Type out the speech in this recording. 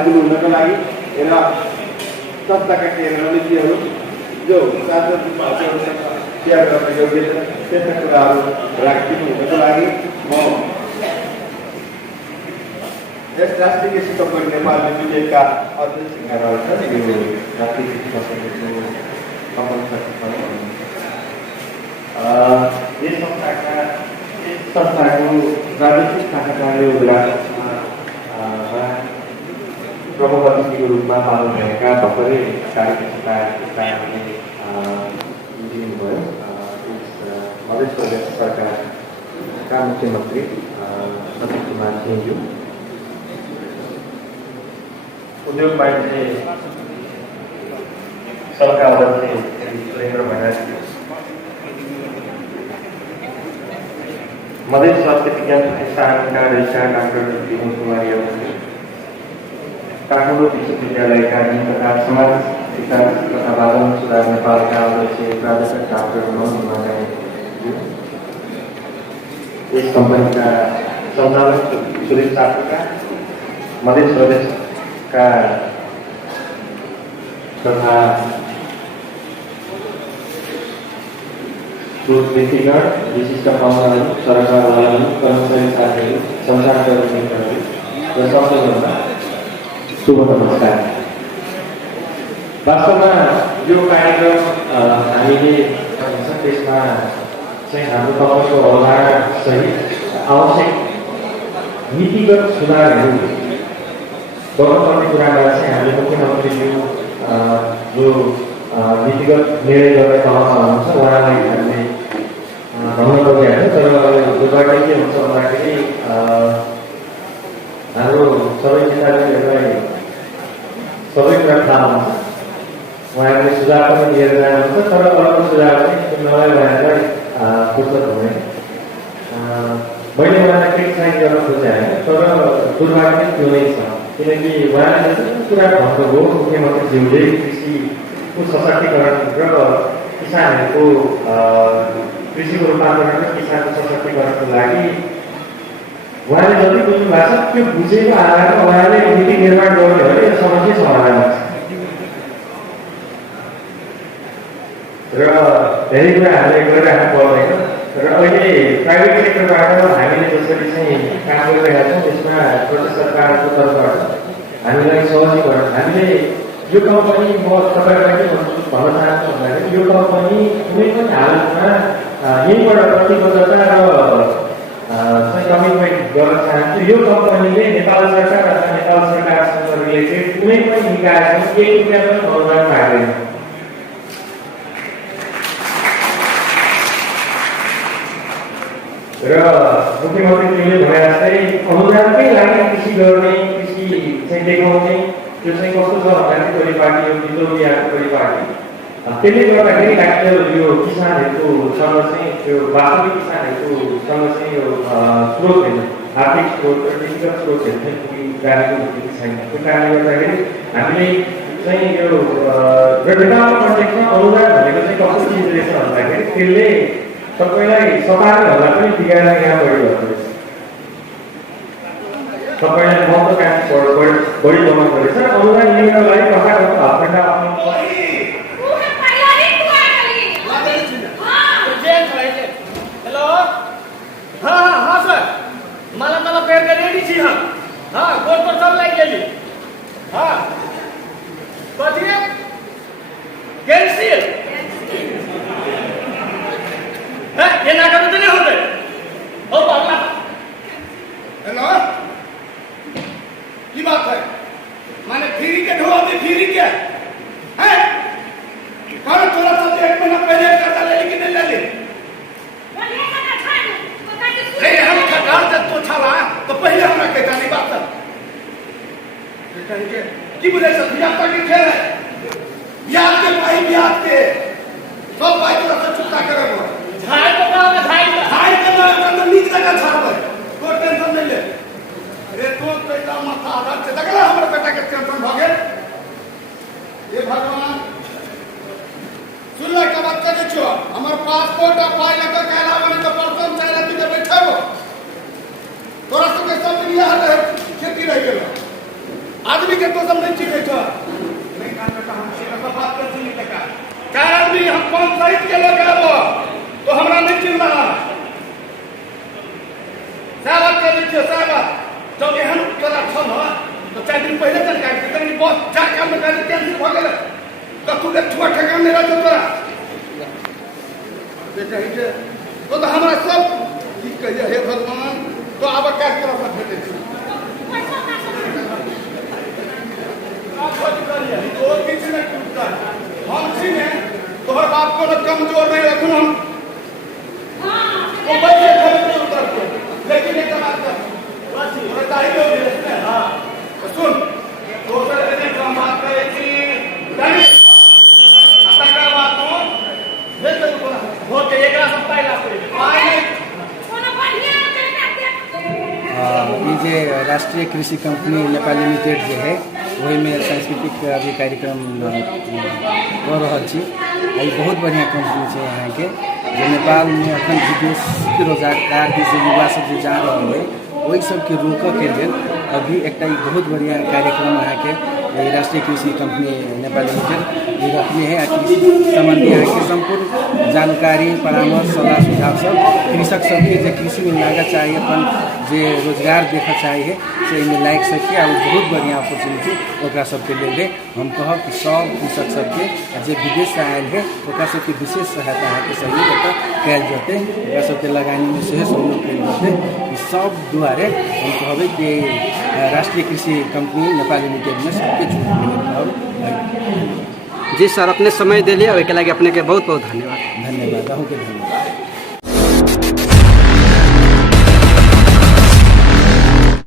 अनुकूल हुनको लागि र संस्थाका केही रणनीतिहरू जो सार्वजनिक भाषाहरूसँग शेयर गर्न योग्य छ त्यस्ता कुराहरू राखिदिनु हुनको लागि म यस राष्ट्रिय शिक्षक नेपाल विधेयकका अध्यक्षका रहेछन् यो राष्ट्रिय शिक्षकको यस संस्थाको प्रादेशिक शाखा कार्यविभागमा प्रमुख अतिथिको रूपमा पाल्नु भएका भर्खरै कार्यक्रमले दिनुभयो मधेस प्रदेश सरकारका मुख्यमन्त्री सतीश कुमार सिंहज्यू, उद्योग वाणिज्य सरकार अध्यक्ष सुरेन्द्र भण्डारी, मधेस स्वास्थ्य विज्ञान प्रतिष्ठानका रजिस्ट्रार डाक्टर विमोद कुमार यादव, काठमाडौँ विश्वविद्यालयका नीति तथा समाज विकास तथा वातावरण सुधार नेपालका अध्यक्ष प्राध्यापक डाक्टर मोहन मागानी, यस कम्पनीका सञ्चालक सुरेश सापकोटा, मधेस प्रदेशका तथा व्यक्तिगण विशिष्ट पाहुनाहरू, सरकारवालाहरू, कर्मचारी साथीहरू, संसारका मित्रहरू र सबैभन्दा शुभ नमस्कार। वास्तवमा यो कार्यक्रम हामीले त्यसमा चाहिँ हाम्रो तपाईँको अवधारणा सहित आवश्यक नीतिगत सुधारहरू गर्नुपर्ने कुरामा चाहिँ हामीले मुख्यमन्त्रीज्यू जो नीतिगत निर्णय गर्ने तहमा हुनुहुन्छ उहाँलाई हामीले भन्न परिहाल्छ। तर योबाट के हुन्छ भन्दाखेरि हाम्रो सबै नेताजीहरूलाई सबै कुरा थाहा हुन्छ, उहाँहरूले सुझाव पनि लिएर जानुहुन्छ, तर अर्को सुझाव चाहिँ मलाई उहाँहरूलाई फुर्सद हुँदैन। मैले उहाँलाई क्रिटिसाइज गर्न खोजेँ होइन, तर दुर्भाग्य त्यो नै छ, किनकि उहाँले जस्तो कुरा भन्नुभयो मुख्यमन्त्रीज्यूले कृषिको सशक्तिकरण र किसानहरूको कृषिको रूपान्तरण र किसानको सशक्तिकरणको लागि उहाँले जति बुझ्नु भएको छ त्यो बुझेको आधारमा उहाँले नीति निर्माण गर्ने हो भने समस्या समाधान हुन्छ र धेरै कुरा हामीले गरिराख्नु पर्दैन। र अहिले प्राइभेट सेक्टरबाट हामीले जसरी चाहिँ काम गरिरहेका छौँ त्यसमा प्रदेश सरकारको तर्फबाट हामीलाई सहजीकरण, हामीले यो कम्पनी म तपाईँहरूलाई के भन्न चाहन्छु भन्दाखेरि यो कम्पनी कुनै पनि हालतमा यहीँबाट प्रतिबद्धता र चाहिँ कमिटमेन्ट गर्न चाहन्छु। यो कम्पनीले नेपाल सरकार अथवा नेपाल सरकारसँग रिलेटेड कुनै पनि निकायसँग केही रुपियाँ पनि अनुदान माग्दैन। र मुख्यमन्त्रीले भने जस्तै अनुदानकै लागि कृषि गर्ने, कृषि चाहिँ देखाउने, त्यो चाहिँ कस्तो छ भन्दाखेरि परिपाटी यो बिचौलियाको परिपाटी, त्यसले गर्दाखेरि एक्चुअल यो किसानहरूकोसँग चाहिँ त्यो वास्तविक किसानहरूकोसँग चाहिँ यो स्रोतहरू, आर्थिक स्रोत र कृषिगत स्रोतहरू चाहिँ पुगिरहेको हुँदैन छैन। त्यो कारणले गर्दाखेरि हामीले चाहिँ यो र नेपालको कन्टेक्समा अनुदान भनेको चाहिँ कस्तो चिज रहेछ भन्दाखेरि त्यसले सबैलाई सतारभन्दा पनि बिगाएर यहाँ बढिरहेको रहेछ, सबैलाई महत्त्वकांक्षी बढी बनाउनु रहेछ। अनुदान लिनको लागि कथाको हप्ता रेडी छी हम। हाँ गोल पर सब लाइक गेली। हाँ कथी कैंसिल है ये ना करो तो नहीं होते ओ बाबा। हेलो की बात है माने फ्री के ढोआ दे फ्री के हैं कौन थोड़ा सा 1 महीना पहले करता ले लेकिन नहीं ले ले नहीं हम ठगार दे तो छावा तो पहले हमरा कहता नहीं बात कहेंगे की बोले सब याद तक खेल है याद के भाई याद के सब भाई थोड़ा सा चुपता करो झाड़ तो ना झाड़ का तो नीच लगा छाप है कोई टेंशन नहीं ले अरे तो बेटा माथा आधा से तकला हमर बेटा के टेंशन भ गेल ये भगवान सुन ले का बात करे छो हमर पासपोर्ट आ फाइल लेकर कहला बने तो परसों चाहे तू बैठबो तोरा सब के सब लिया है खेती रह गेल आदमी के तो सब नहीं चिन्हे छ नहीं काम का हम से का बात कर चिन्ह का चार आदमी हम कौन साइड के लोग आबो तो हमरा नहीं चिन्ह रहा साहब के नीचे साहब जब एहन तोरा छ न तो 4 दिन पहले चल गए तनी बहुत जा काम में गाड़ी कैंसिल हो गेल तो तू के छुआ ठेकान नहीं रहत तोरा बेटा ही तो हमरा सब की कहिए हे भगवान तो आब क्या तरफ से भेटे छी तो किसी ने टूटता हम छी ने तोहर बाप को कमजोर नहीं रखूं हम तो बैठे खड़े उतर को लेकिन एक बात कर बस ये दाई हो गए हां तो सुन तो सर ने काम बात करे थी दाई आता का बात हो ले तो बोला हो के एक सप्ताह लागते आए कोना बढ़िया ये जे राष्ट्रीय कृषि कंपनी नेपाल लिमिटेड जे है वही में सांस्कृतिक अभी कार्यक्रम कर रहा छी ये बहुत बढ़िया कंपनी है यहाँ के जो नेपाल में अखन विदेश के रोजगार दिस युवा सब जो जा रहा है वही सब के रोक के लिए अभी एक बहुत बढ़िया कार्यक्रम यहाँ के राष्ट्रीय कृषि कंपनी नेपाल लिमिटेड ये रखने हैं कृषि संबंधी यहाँ के संपूर्ण जानकारी परामर्श सलाह सुझाव सब कृषक सबके जो कृषि में लागत चाहिए अपन जो रोजगार देखा चाहिए से में लायक सके और बहुत बढ़िया अपॉर्चुनिटी ओकरा सबके लिए हम कहब कि सब कृषक सबके जो विदेश से आयल है ओकरा सबके विशेष सहायता यहाँ के सहयोग एतऽ कयल जेतै ओकरा सबके लगानी में सेहो सहयोग कयल जेतै सब दुआरे हम कहबै कि राष्ट्रीय कृषि कंपनी नेपाल लिमिटेड में सबके छूट मिलत। जी सर अपने समय दिलिए ओहिके लागि अपने के बहुत बहुत धन्यवाद। धन्यवाद अहूँके धन्यवाद।